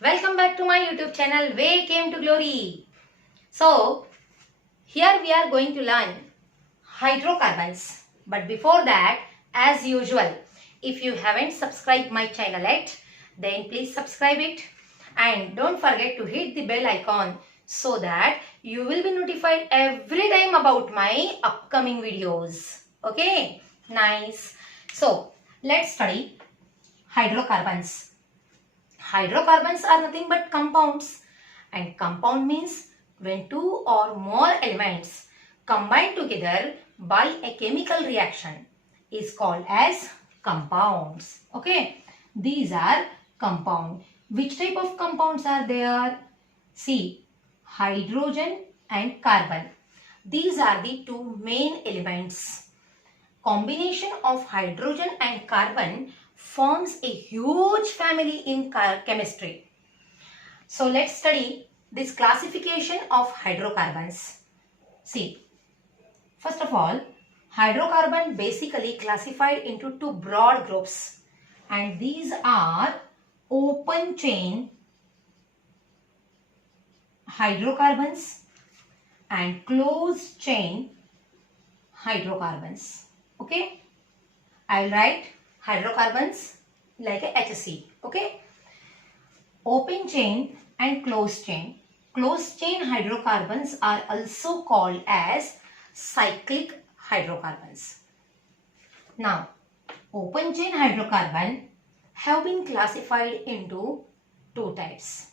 Welcome back to my YouTube channel Way Came to Glory. So, here we are going to learn hydrocarbons. But before that, as usual, if you haven't subscribed my channel yet, then please subscribe it. And don't forget to hit the bell icon so that you will be notified every time about my upcoming videos. Okay, nice. So, let's study hydrocarbons. Hydrocarbons are nothing but compounds, and compound means when two or more elements combine together by a chemical reaction is called as compounds. Okay, these are compound. Which type of compounds are there? See, hydrogen and carbon. These are the two main elements. Combination of hydrogen and carbon forms a huge family in chemistry. So let's study this classification of hydrocarbons. See, first of all, hydrocarbon basically classified into two broad groups, and these are open chain hydrocarbons and closed chain hydrocarbons. Okay, I will write hydrocarbons like a HC. Okay, open chain and closed chain. Closed chain hydrocarbons are also called as cyclic hydrocarbons. Now, open chain hydrocarbon have been classified into two types,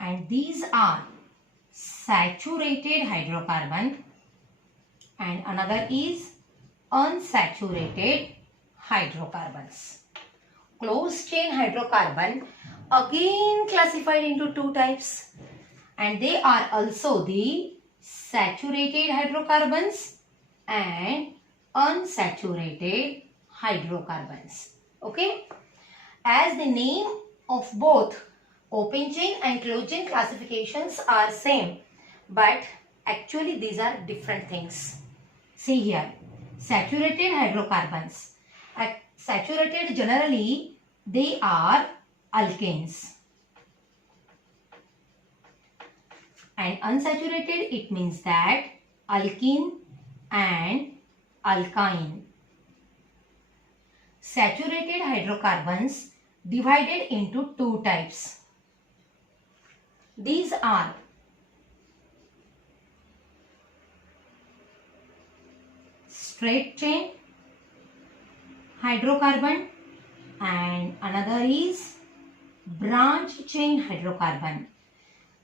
and these are saturated hydrocarbon and another is unsaturated hydrocarbons. Closed chain hydrocarbon again classified into two types, and they are also the saturated hydrocarbons and unsaturated hydrocarbons. Okay, as the name of both open chain and closed chain classifications are same, but actually these are different things. See here, saturated hydrocarbons. Saturated generally they are alkanes, and unsaturated it means that alkene and alkyne. Saturated hydrocarbons divided into two types. These are straight chain hydrocarbon and another is branch chain hydrocarbon.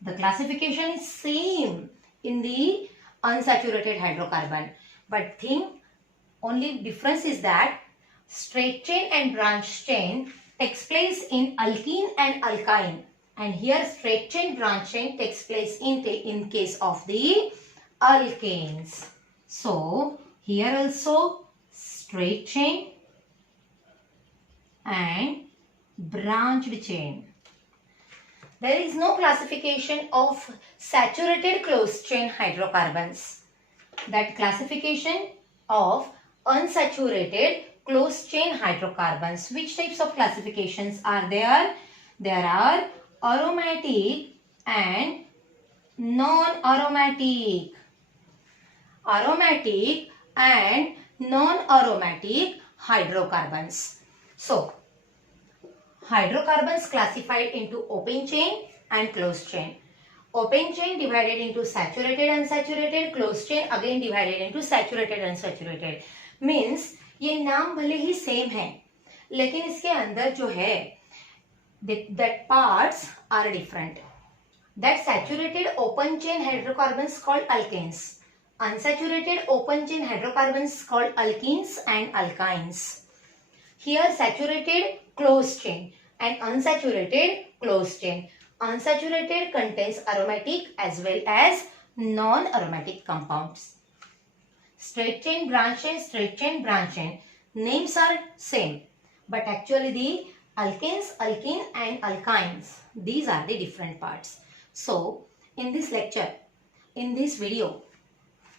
The classification is same in the unsaturated hydrocarbon, but only difference is that straight chain and branch chain takes place in alkene and alkyne, and here straight chain branch chain takes place in case of the alkanes. So here also straight chain and branched chain. There is no classification of saturated closed chain hydrocarbons. That classification of unsaturated closed chain hydrocarbons. Which types of classifications are there? There are aromatic and non-aromatic. Aromatic and non-aromatic hydrocarbons. So, hydrocarbons classified into open chain and closed chain. Open chain divided into saturated unsaturated, closed chain again divided into saturated unsaturated. Means ये नाम भले ही सेम है, लेकिन इसके अंदर जो है that parts are different. That saturated open chain hydrocarbons called alkanes. Unsaturated open chain hydrocarbons called alkenes and alkynes. Here saturated closed chain and unsaturated closed chain. Unsaturated contains aromatic as well as non-aromatic compounds. Straight chain, branch chain, straight chain, branch chain. Names are same, but actually the alkanes, alkene and alkynes, these are the different parts. So in this lecture, in this video,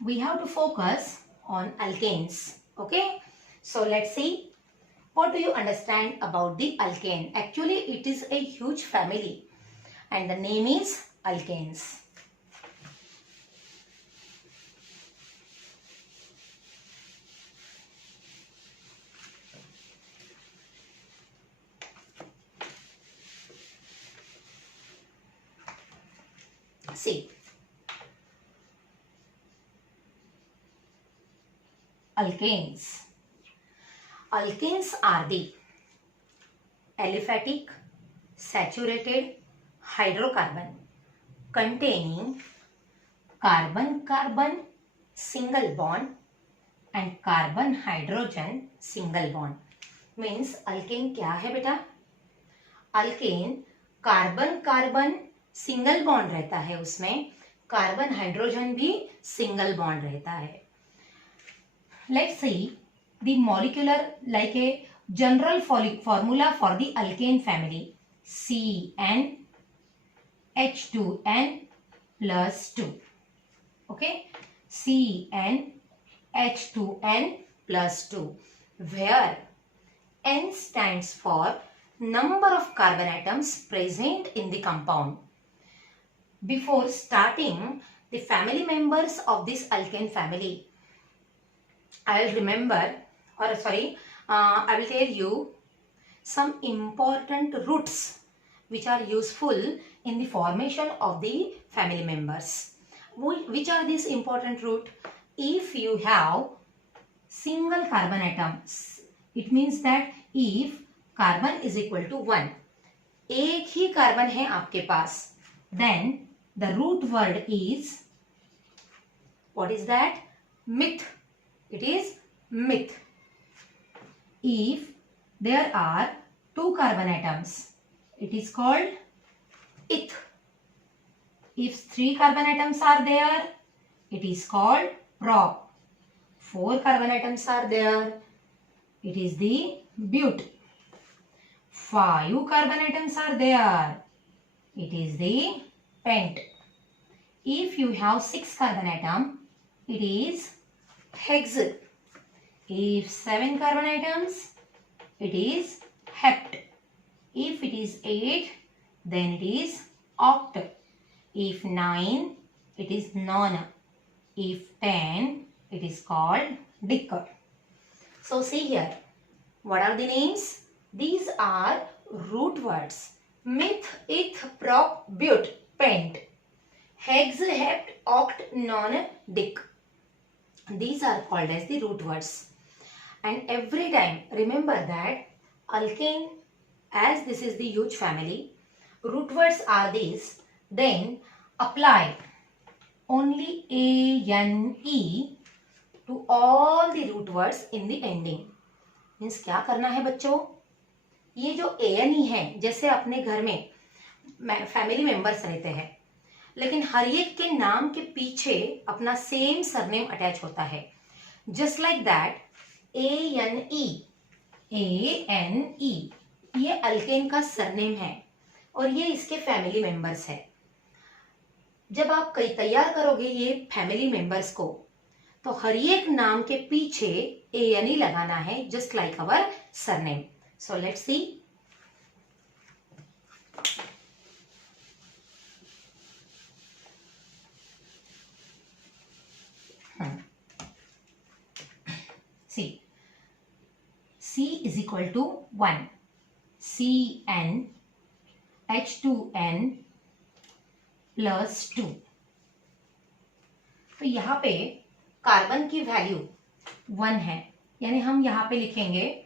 we have to focus on alkanes. Okay. So let's see. What do you understand about the alkane? Actually, it is a huge family and the name is alkanes. See, alkanes. Alkanes are the aliphatic saturated hydrocarbon containing carbon-carbon single bond and carbon-hydrogen single bond. Means alkane क्या है बेटा? alkane carbon-carbon single bond रहता है, उसमें carbon hydrogen भी single bond रहता है. Let's see the molecular like a general formula for the alkane family. CnH2n plus 2. Okay, CnH2n plus 2, where N stands for number of carbon atoms present in the compound. Before starting the family members of this alkane family, I will tell you some important roots which are useful in the formation of the family members. Which are these important root? If you have single carbon atoms, it means that if carbon is equal to 1, एक ही कार्बन है आपके पास, then the root word is, what is that? Meth. It is meth. If there are 2 carbon atoms, it is called eth. If 3 carbon atoms are there, it is called prop. 4 carbon atoms are there, it is the but. 5 carbon atoms are there, it is the pent. If you have 6 carbon atom, it is hex. If 7 carbon atoms, it is hept. If it is 8, then it is oct. If 9, it is non. If 10, it is called dic. So see here, what are the names? These are root words. Meth, eth, prop, but, pent. Hex, hept, oct, non, dic. These are called as the root words. And every time remember that alkane, as this is the huge family, root words are these, then apply only ane to all the root words in the ending. Means क्या करना है बच्चों? ये जो ane है, जैसे अपने घर में फैमिली मेंबर्स रहते हैं, लेकिन हर एक के नाम के पीछे अपना सेम सरनेम अटैच होता है. जस्ट लाइक दैट ANE ये अल्केन का सरनेम है और ये इसके फैमिली मेंबर्स है. जब आप कई तैयार करोगे ये फैमिली मेंबर्स को, तो हर एक नाम के पीछे ANE लगाना है, just like our surname. So let's see. See, C is equal to 1. CnH2n plus 2. तो यहाँ पे कार्बन की वैल्यू 1 है, यानी हम यहाँ पे लिखेंगे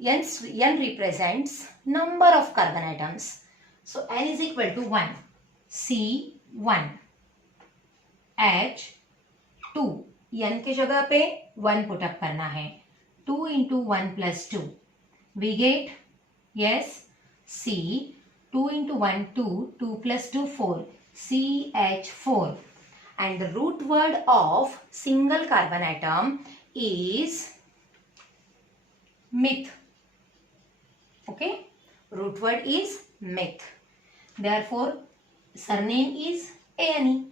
n represents number of carbon atoms. So n is equal to 1. C1 H2, n की जगह पे 1 पुट अप करना है. 2 into 1 plus 2, we get, yes, C. 2 into 1 2, 2 plus 2 4, CH4. And the root word of single carbon atom is meth. Okay, root word is meth. Therefore surname is ANE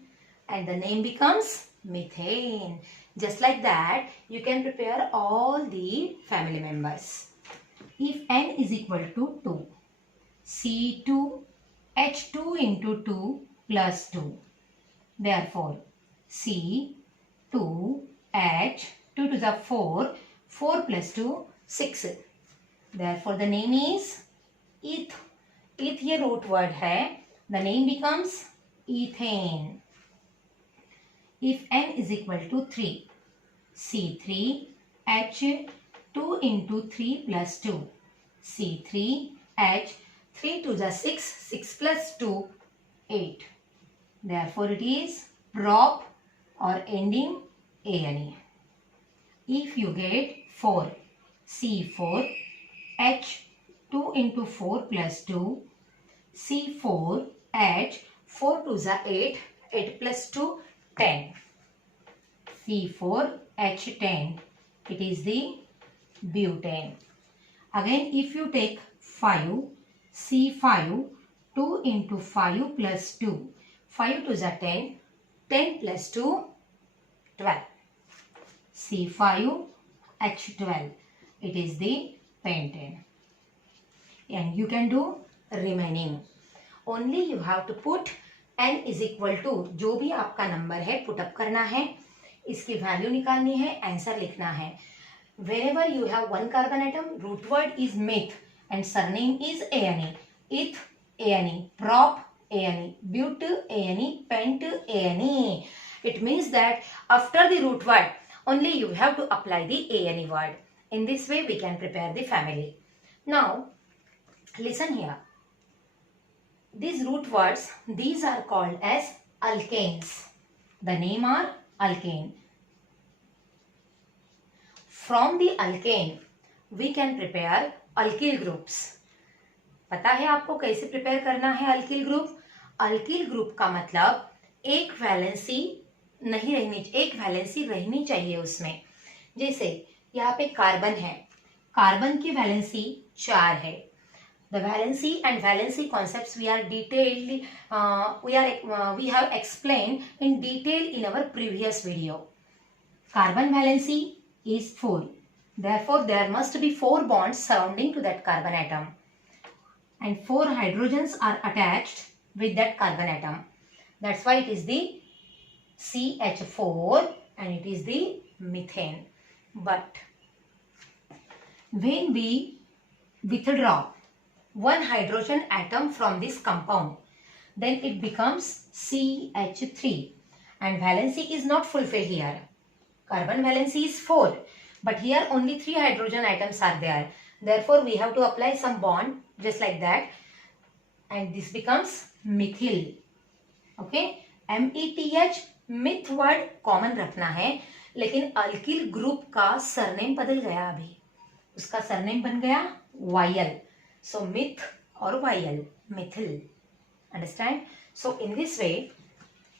and the name becomes methane. Just like that, you can prepare all the family members. If n is equal to 2, C2H2 into 2 plus 2. Therefore, C2H, 2 to the 4, 4 plus 2, 6. Therefore, the name is eth. Eth ये root word है. The name becomes ethane. If n is equal to 3, C3H2 into 3 plus 2. C3H, 3 to the 6, 6 plus 2, 8. Therefore, it is prop or ending ane. If you get 4, C4H2 into 4 plus 2, C4H, 4 to the 8, 8 plus 2, 10. C4H10, it is the butane. Again, if you take 5, C5, 2 into 5 plus 2, 5 to the 10, 10 plus 2, 12. C5H12, it is the pentane. And you can do remaining. Only you have to put n is equal to, जो भी आपका नंबर है पुटअप करना है, इसकी वैल्यू निकालनी है, आंसर लिखना है. Wherever you have one carbon atom, root word is meth and surname is ane. Eth ane, prop ane, but ane, pent ane. It means that after the root word, only you have to apply the ane word. In this way, we can prepare the family. Now, listen here. These root words, these are called as alkanes. The name are alkane. From the alkane, we can prepare alkyl groups. पता है आपको कैसे प्रिपेयर करना है alkyl group? Alkyl group का मतलब एक वैलेंसी नहीं रहनी, एक वैलेंसी रहनी चाहिए उसमें. जैसे यहाँ पे कार्बन है, कार्बन की वैलेंसी 4 है. The valency and valency concepts we are detailed, we have explained in detail in our previous video. Carbon valency is 4. Therefore, there must be 4 bonds surrounding to that carbon atom. And 4 hydrogens are attached with that carbon atom. That's why it is the CH4 and it is the methane. But when we withdraw one hydrogen atom from this compound, then it becomes CH3 and valency is not fulfilled here. Carbon valency is 4, but here only 3 hydrogen atoms are there. Therefore, we have to apply some bond just like that and this becomes methyl. Okay, METH, myth word common रखना है, लेकिन alkyl group का सरनेम बदल गया. अभी उसका सरनेम बन गया vial. So myth or vial, methyl. Understand? So in this way,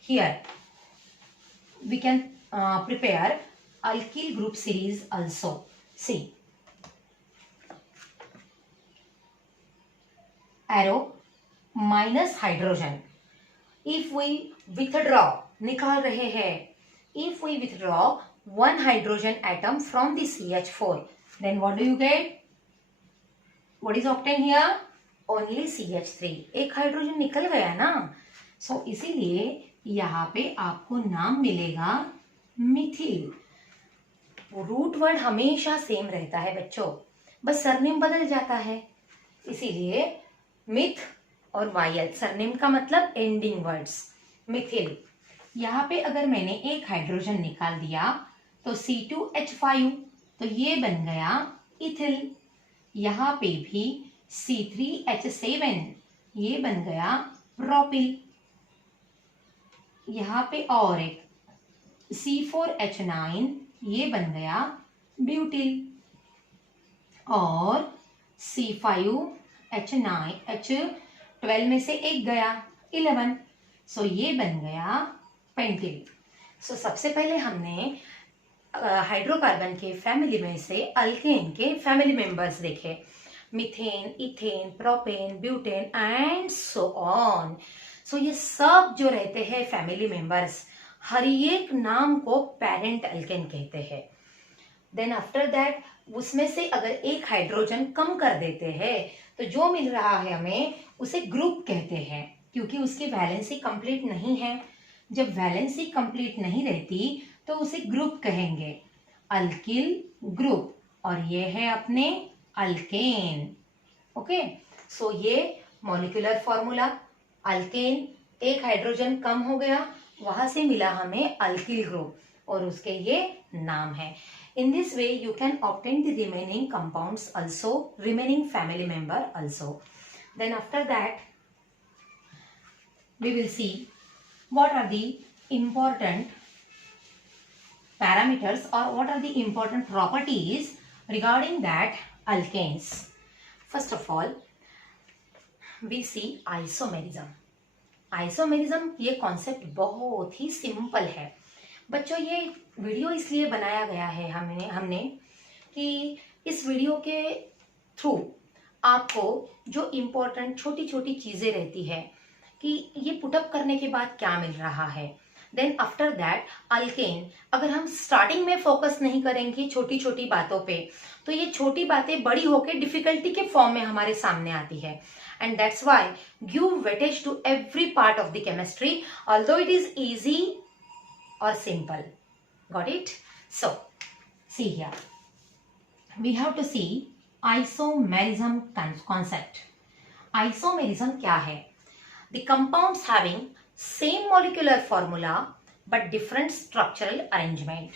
here we can prepare alkyl group series also. See, arrow minus hydrogen. If we withdraw, निकाल रहे हैं. If we withdraw one hydrogen atom from the CH4, then what do you get? What is obtained here? Only CH3. एक हाइड्रोजन निकल गया ना. सो इसीलिए यहाँ पे आपको नाम मिलेगा मिथिल. रूट वर्ड हमेशा सेम रहता है बच्चों, बस सरनेम बदल जाता है. इसीलिए मिथ और वायल, सरनेम का मतलब एंडिंग वर्ड्स. मिथिल. यहाँ पे अगर मैंने एक हाइड्रोजन निकाल दिया तो C2H5, तो ये बन गया इथिल. यहाँ पे भी C3H7, ये बन गया प्रोपिल. यहाँ पे और एक C4H9, ये बन गया ब्यूटिल. और C5H9, H12 में से एक गया 11, सो ये बन गया पेंटिल. सो सबसे पहले हमने हाइड्रोकार्बन के फैमिली में से अल्केन के फैमिली मेंबर्स देखे. Methane, ethane, propane, butane and so on. So ये सब जो रहते हैं फैमिली मेंबर्स, हर एक नाम को पेरेंट अल्केन कहते हैं। देन आफ्टर दैट उसमें से अगर एक हाइड्रोजन कम कर देते हैं तो जो मिल रहा है हमें उसे ग्रुप कहते हैं, क्योंकि उसकी वैलेंसी कंप्लीट नहीं है। जब वैलेंसी कंप्लीट नहीं रहती तो उसे ग्रुप कहेंगे, अल्किल ग्रुप, और ये है अपने अल्केन। ओके, सो ये मॉलिक्यूलर फॉर्मूला, अल्केन, एक हाइड्रोजन कम हो गया, वहां से मिला हमें अल्किल ग्रुप और उसके ये नाम है। In this way you can obtain the remaining compounds also, remaining family member also. Then after that we will see what are the important parameters or what are the important properties regarding that alkanes. First of all we see isomerism. Isomerism ये कॉन्सेप्ट बहुत ही सिंपल है बच्चों। ये वीडियो इसलिए बनाया गया है हमने कि इस वीडियो के थ्रू आपको जो इम्पोर्टेंट छोटी छोटी चीजें रहती है कि ये पुटअप करने के बाद क्या मिल रहा है, देन आफ्टर दैट अल्केन, अगर हम स्टार्टिंग में फोकस नहीं करेंगे छोटी छोटी बातों पे तो ये छोटी बातें बड़ी होकर डिफिकल्टी के फॉर्म में हमारे सामने आती है। And that's why give weightage to every part of the chemistry, although it is easy or simple. Got it? So, see here. We have to see isomerism concept. Isomerism क्या है? The compounds having same molecular formula but different structural arrangement.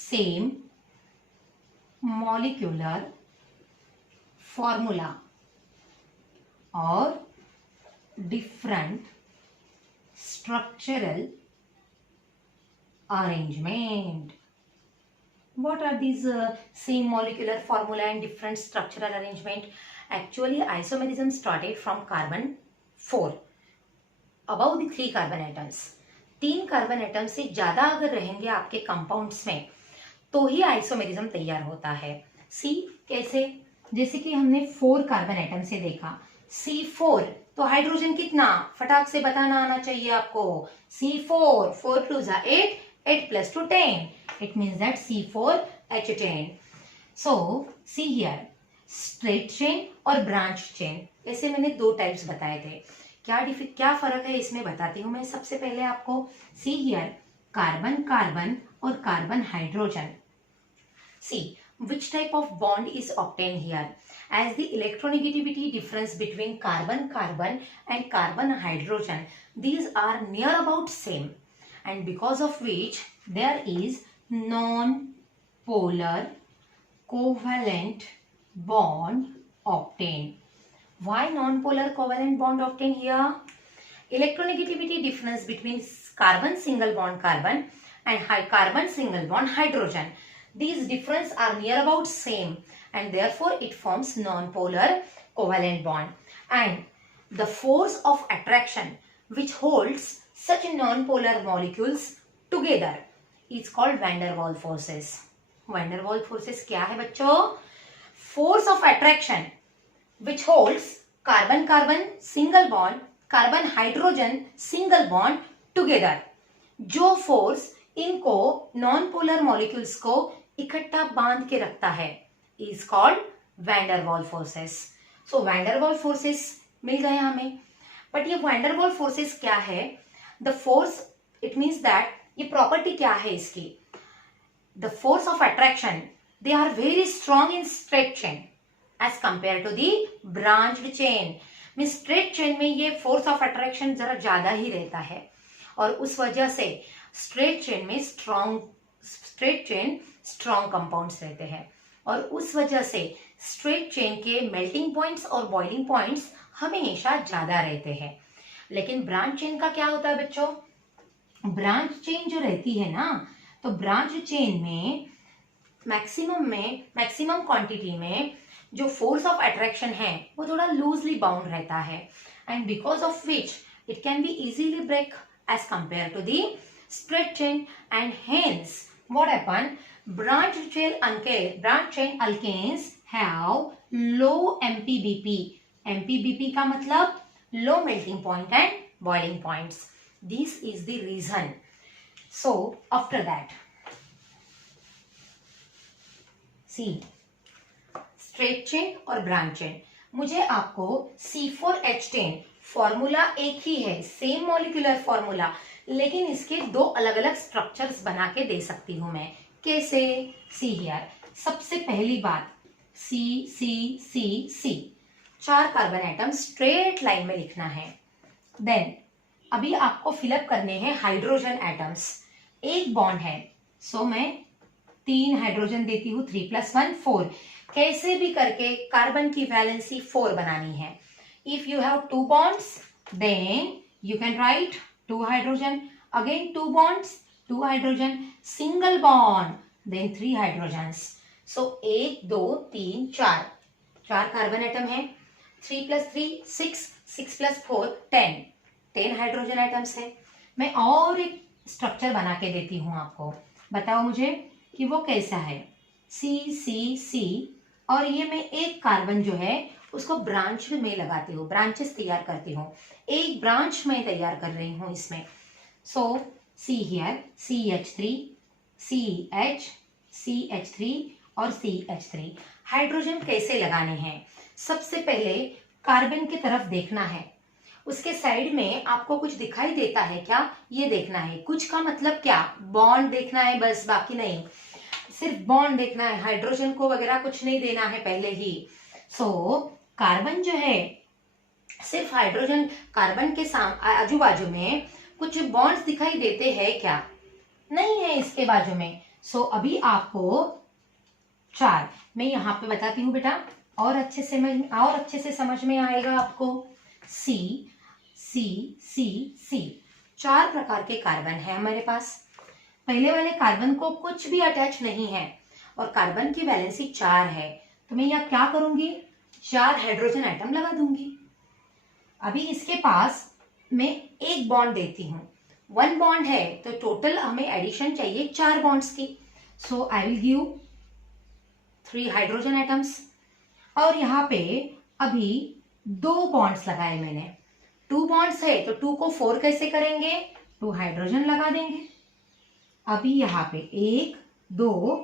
Same molecular formula or different structural arrangement. What are these same molecular formula and different structural arrangement? Actually isomerism started from carbon 4 above the 3 carbon atoms. 3 carbon atom से ज्यादा अगर रहेंगे आपके कंपाउंड्स में तो ही आइसोमेरिज्म तैयार होता है। सी कैसे? जैसे कि हमने 4 कार्बन एटम से देखा, C4, तो हाइड्रोजन कितना फटाक से बताना आना चाहिए आपको। C4, 4 2 8, 8 plus 2 10. It means that C4H10. So see here, straight chain और ब्रांच चेन, ऐसे मैंने 2 टाइप्स बताए थे। क्या फर्क है इसमें बताती हूँ मैं सबसे पहले आपको। सी हियर, कार्बन कार्बन और carbon hydrogen. See which type of bond is obtained here, as the electronegativity difference between carbon carbon and carbon hydrogen, these are near about same, and because of which there is non-polar covalent bond obtained. Why non-polar covalent bond obtained here? Electronegativity difference between carbon single bond carbon and carbon single bond hydrogen. These difference are near about same and therefore it forms non-polar covalent bond. And the force of attraction which holds such non-polar molecules together is called van der Waals forces. Van der Waals forces क्या है बच्चों? Force of attraction which holds carbon carbon single bond, carbon hydrogen single bond together. जो फोर्स इनको non polar molecules को इकट्ठा बांध के रखता है इज कॉल्ड वैन डर वाल फोर्सेस। सो वैन डर वाल फोर्सेस मिल गए हमें, बट ये वैन डर वाल फोर्सेस क्या है? The force, it means that ये प्रॉपर्टी क्या है इसकी? The force of attraction, they are very strong in straight chain as compare to the branched chain. Mean straight chain में ये फोर्स ऑफ अट्रैक्शन जरा ज्यादा ही रहता है और उस वजह से स्ट्रेट चेन स्ट्रॉन्ग कंपाउंड्स रहते हैं और उस वजह से स्ट्रेट चेन के मेल्टिंग पॉइंट्स और बॉइलिंग पॉइंट्स हमेशा ज्यादा रहते हैं। लेकिन ब्रांच चेन का क्या होता है बच्चों? ब्रांच चेन जो रहती है ना, तो ब्रांच चेन में मैक्सिमम क्वांटिटी में जो फोर्स ऑफ अट्रैक्शन है वो थोड़ा लूजली बाउंड रहता है and because of which it can be easily break as compare to the straight chain, and hence what happen, branch chain alkanes have low MPBP. MPBP का मतलब low melting point and boiling points. This is the reason. So after that, see, straight chain और branch chain, मुझे आपको C4H10 formula एक ही है, same molecular formula, लेकिन इसके दो अलग अलग स्ट्रक्चर्स बना के दे सकती हूं मैं. कैसे? See here. सबसे पहली बात, सी सी सी सी, 4 कार्बन एटम स्ट्रेट लाइन में लिखना है. देन अभी आपको फिलअप करने हैं हाइड्रोजन एटम्स. एक बॉन्ड है, सो मैं 3 हाइड्रोजन देती हूँ. 3 + 1 4. कैसे भी करके कार्बन की वैलेंसी 4 बनानी है. If you have 2 bonds, then you can write 2 hydrogen, again 2 bonds, 2 hydrogen, single bond, then 3 hydrogens. So 1 2 3 4, 4 carbon atom है. 3 + 3 6, 6 + 4 10, 10 हाइड्रोजन एटम्स है. मैं और एक स्ट्रक्चर बना के देती हूँ आपको. बताओ मुझे कि वो कैसा है. सी सी सी, और ये मैं एक कार्बन जो है उसको ब्रांच में लगाती हूँ, ब्रांचेस तैयार करती हूँ. एक ब्रांच में तैयार कर रही हूँ इसमें. सो see here, CH3, CH, CH3 और CH3. हाइड्रोजन कैसे लगाने हैं? सबसे पहले कार्बन की तरफ देखना है. उसके साइड में आपको कुछ दिखाई देता है क्या? ये देखना है. कुछ का मतलब क्या? बॉन्ड देखना है बस, बाकी नहीं. सिर्फ बॉन्ड देखना है, हाइड्रोजन को वगैरह कुछ नहीं देना है पहले ही. सो कार्बन जो है, सिर्फ हाइड्रोजन, कार्बन के आजू बाजू में कुछ बॉन्ड्स दिखाई देते हैं क्या? नहीं है इसके बाजू में. सो अभी आपको 4 मैं यहाँ पे बताती हूँ बेटा, और अच्छे से समझ में आएगा आपको. सी सी सी सी, 4 प्रकार के कार्बन है हमारे पास. पहले वाले कार्बन को कुछ भी अटैच नहीं है और कार्बन की वैलेंसी 4 है, तो मैं यहाँ क्या करूंगी? 4 हाइड्रोजन एटम लगा दूंगी. अभी इसके पास मैं एक बॉन्ड देती हूँ. 1 बॉन्ड है तो टोटल हमें एडिशन चाहिए 4 बॉन्ड्स की. So I will give 3 hydrogen atoms. और यहाँ पे अभी 2 बॉन्ड्स लगाए मैंने. 2 बॉन्ड्स है तो 2 को 4 कैसे करेंगे? 2 हाइड्रोजन लगा देंगे. अभी यहाँ पे 1 2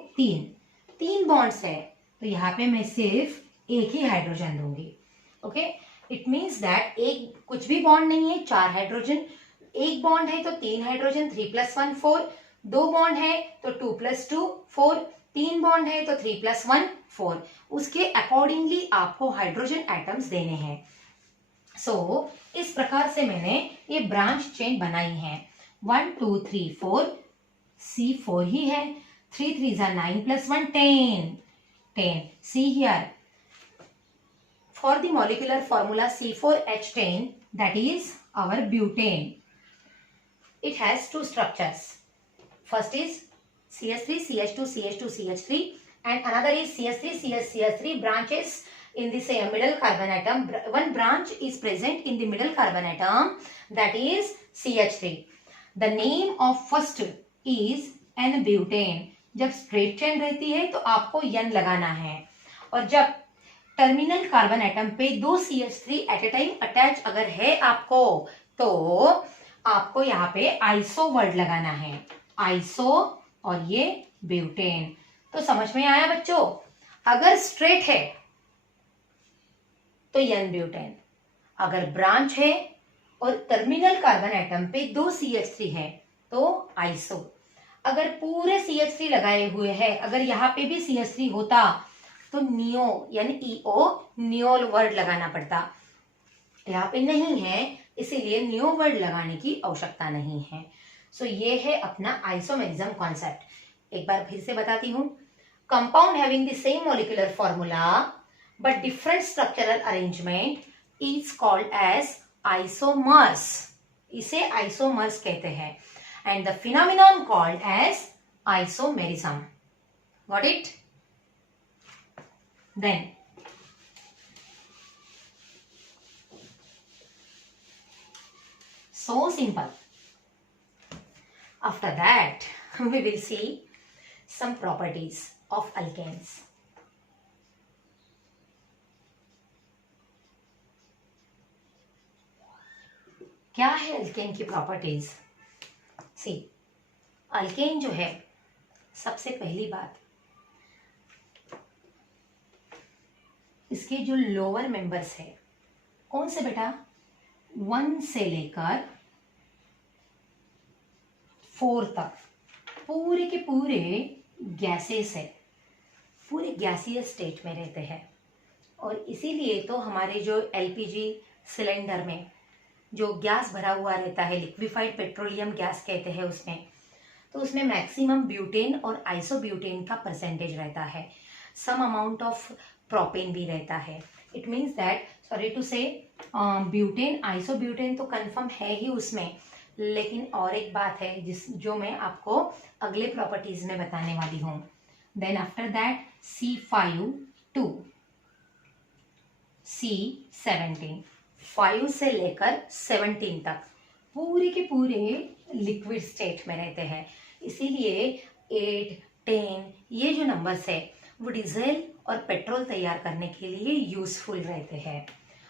3 बॉन्ड्स है, तो यहाँ पे मैं सिर्फ एक ही हाइड्रोजन दूंगी. ओके, इट मीन्स दैट एक कुछ भी बॉन्ड नहीं है, 4 हाइड्रोजन. एक बॉन्ड है तो 3 हाइड्रोजन, 3 + 1 4. 2 बॉन्ड है तो 2 + 2 4. 3 बॉन्ड है तो 3 + 1 4. उसके अकॉर्डिंगली आपको हाइड्रोजन एटम्स देने हैं. सो इस प्रकार से मैंने ये ब्रांच चेन बनाई है. 1 2 3 4, C4 ही है. 3 3 9 + 1 10, 10. See here, for the molecular formula C4H10, that is our butane. It has 2 structures. First is CH3 CH2 CH2 CH3, and another is CH3 CH CH3 branches in the same middle carbon atom. One branch is present in the middle carbon atom, that is CH3. The name of first is N-butane. जब straight chain रहती है तो आपको N लगाना है, और जब terminal carbon atom पे 2 CH3 एट ए टाइम अटैच अगर है आपको, तो आपको यहाँ पे आइसो वर्ड लगाना है. आइसो और ये ब्यूटेन. तो समझ में आया बच्चों? अगर स्ट्रेट है तो N ब्यूटेन, अगर ब्रांच है और टर्मिनल कार्बन एटम पे 2 CH3 है तो आइसो. अगर पूरे CH3 लगाए हुए हैं, अगर यहाँ पे भी CH3 होता तो नियो यानी EO, नियोल वर्ड लगाना पड़ता. यहाँ पे नहीं है, इसीलिए नियो वर्ड लगाने की आवश्यकता नहीं है. सो ये है अपना आइसोमेरिज्म कॉन्सेप्ट. एक बार फिर से बताती हूँ. Compound having the same molecular formula but different structural arrangement is called as isomers. इसे आइसोमर्स कहते हैं. And the phenomenon called as isomerism. Got it? Then so simple. After that we will see some properties of alkanes. क्या है अल्केन की प्रॉपर्टीज? सी, अल्केन जो है, सबसे पहली बात, इसके जो लोअर मेंबर्स है, कौन से बेटा, 1 से लेकर 4 तक पूरे के पूरे गैसेस है, पूरे गैसियस स्टेट में रहते हैं। और इसीलिए तो हमारे जो एलपीजी सिलेंडर में जो गैस भरा हुआ रहता है, लिक्विफाइड पेट्रोलियम गैस कहते हैं उसमें, तो उसमें मैक्सिमम ब्यूटेन और आइसोब्यूटेन का परसेंटेज रहता है, सम अमाउंट ऑफ प्रोपेन भी रहता है। It means that, sorry to say, butane isobutane तो कंफर्म है ही उसमें, लेकिन और एक बात है जो मैं आपको अगले प्रॉपर्टीज में बताने वाली हूँ। Then after that C5 C17, 5 से लेकर 17 तक पूरे के पूरे लिक्विड स्टेट में रहते हैं। इसीलिए 8, 10 ये जो नंबर्स है वो डीजल और पेट्रोल तैयार करने के लिए यूजफुल रहते हैं।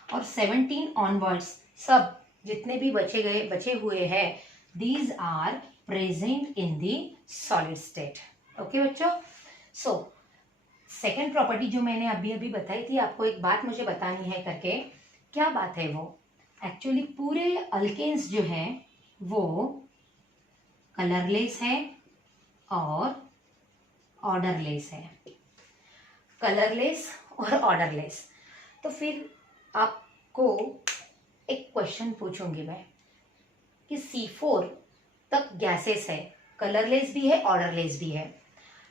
और 17 ऑनवर्ड्स सब जितने भी बचे हुए हैं, these are present in the solid state. Okay बच्चों, सो सेकेंड प्रॉपर्टी जो मैंने अभी बताई थी आपको, एक बात मुझे बतानी है करके, क्या बात है वो, एक्चुअली पूरे अल्केन्स जो है वो कलरलेस है और ऑर्डरलेस है। कलरलेस और ऑर्डरलेस, तो फिर आपको एक क्वेश्चन पूछूंगी मैं कि C4 तक गैसेस है, कलरलेस भी है, ऑर्डरलेस भी है।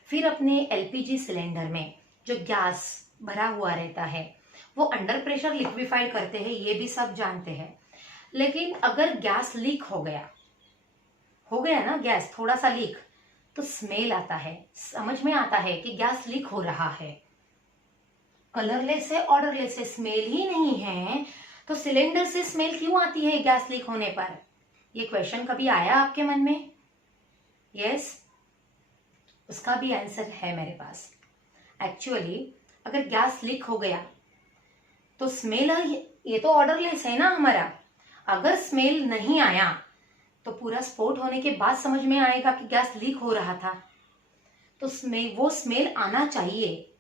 फिर अपने एलपीजी सिलेंडर में जो गैस भरा हुआ रहता है वो अंडर प्रेशर लिक्विफाइड करते हैं, ये भी सब जानते हैं। लेकिन अगर गैस लीक हो गया ना, गैस थोड़ा सा लीक, तो स्मेल आता है, समझ में आता है कि गैस लीक हो रहा है। कलरलेस है, ऑर्डरलेस है, स्मेल ही नहीं है, तो सिलेंडर से स्मेल क्यों आती है गैस लीक होने पर? ये क्वेश्चन कभी आया आपके मन में? यस, उसका भी आंसर है मेरे पास। एक्चुअली अगर गैस लीक हो गया तो स्मेल, ये तो ऑर्डरलेस है ना हमारा, अगर स्मेल नहीं आया तो पूरा स्फोट होने के बाद समझ में आएगा कि गैस लीक हो रहा था। तो वो स्मेल आना चाहिए,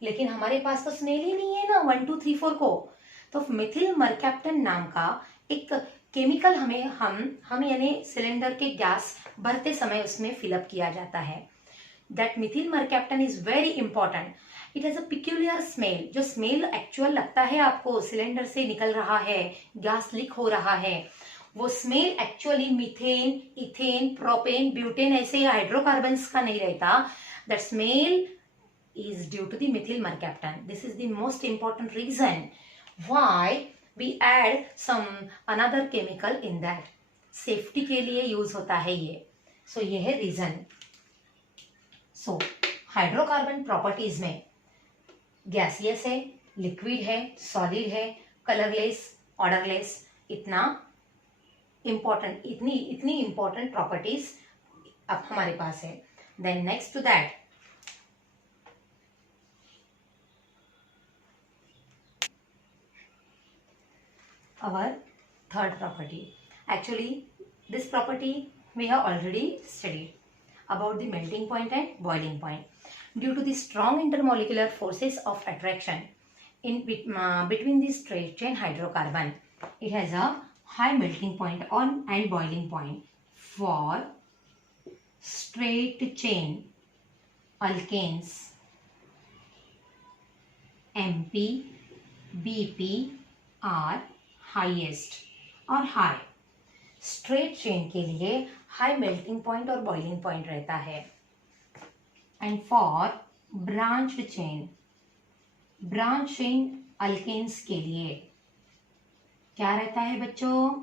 लेकिन हमारे पास तो स्मेल ही नहीं है ना 1 2 3 4 को। तो मिथिल मरकैप्टन नाम का एक केमिकल हम यानी सिलेंडर के गैस भरते समय उसमें फिलअप किया जाता है। दैट Mithil mercaptan is very important. It has a peculiar smell. जो स्मेल एक्चुअल लगता है आपको सिलेंडर से निकल रहा है, गैस लीक हो रहा है, वो smell actually methane, ethane, propane, butane ऐसे हाइड्रोकार्बन्स का नहीं रहता। That smell is due to the methyl mercaptan. This is the most important reason why we add some another chemical in that. Safety के लिए यूज होता है ये। So ये है रीजन। So हाइड्रोकार्बन प्रॉपर्टीज में गैसियस है, लिक्विड है, सॉलिड है, कलरलेस, ऑर्डरलेस, इतना इंपॉर्टेंट, इतनी इंपॉर्टेंट प्रॉपर्टीज अब हमारे पास है। Then next to that, our third property. Actually this property we have already studied about the melting point and boiling point. Due to the strong intermolecular forces of attraction in between the straight chain hydrocarbon, it has a high melting point and boiling point. For straight chain alkanes MP, BP are highest और high. Straight chain के लिए high melting point और boiling point रहता है। And for branch chain alkanes के लिए क्या रहता है बच्चों?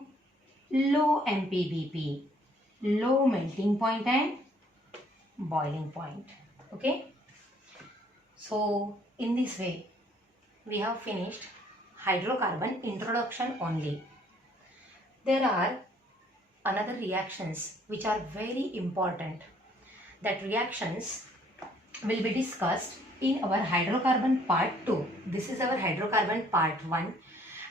Low MPBP, low melting point and boiling point. Okay, so in this way we have finished hydrocarbon introduction only. There are another reactions which are very important. That reactions will be discussed in our hydrocarbon part 2. This is our hydrocarbon part 1.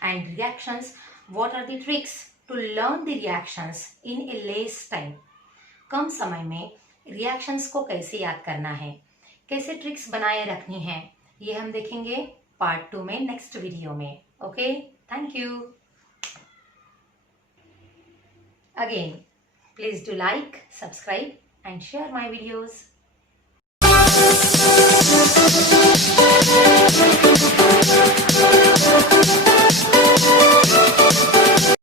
And reactions, what are the tricks? to learn the reactions in a less time. कम समय में रिएक्शंस को कैसे याद करना है, कैसे ट्रिक्स बनाए रखनी है, ये हम देखेंगे पार्ट 2 में, नेक्स्ट वीडियो में. Okay, thank you. Again, please do like, subscribe and share my videos.